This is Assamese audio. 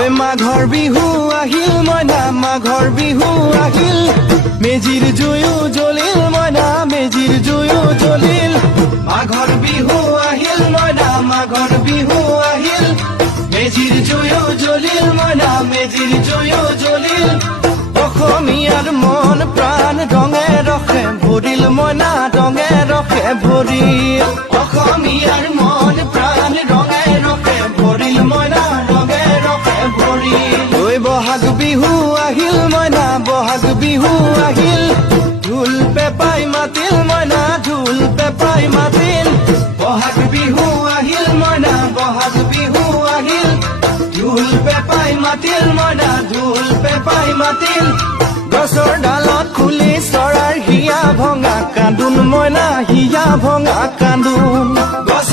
মাঘৰ বিহু আহিল মইনা মাঘৰ বিহু আহিল মেজিৰ জুয়ো জ্বলিল মইনা মেজিৰ জুয়ো জ্বলিল মাঘৰ বিহু আহিল মইনা মাঘৰ বিহু আহিল মেজিৰ জুয়ো জ্বলিল মইনা মেজিৰ জুয়ো জ্বলিল অসমীয়াৰ মন প্ৰাণ ৰঙে ৰসে ভৰিল মইনা ৰঙে ৰসে ভৰিল অসমীয়াৰ মন প্ৰাণ ৰঙে ৰসে ভৰিল মইনা ৰঙে ৰসে ভৰিল ঐ বহাগ বিহু আহিল মইনা বহাগ বিহু আহিল ঢোল পেপাই মাতিল মইনা ঢোল পেপাই মাতিল বহাগ বিহু আহিল মইনা বহাগ বিহু আহিল ঢোল পেপাই মাতিল মইনা ঢোল পেপাই মাতিল গছৰ ডালত খুলি চৰাৰ হিয়া ভঙা কান্দোন মইনা হিয়া ভঙা কান্দোন গছৰ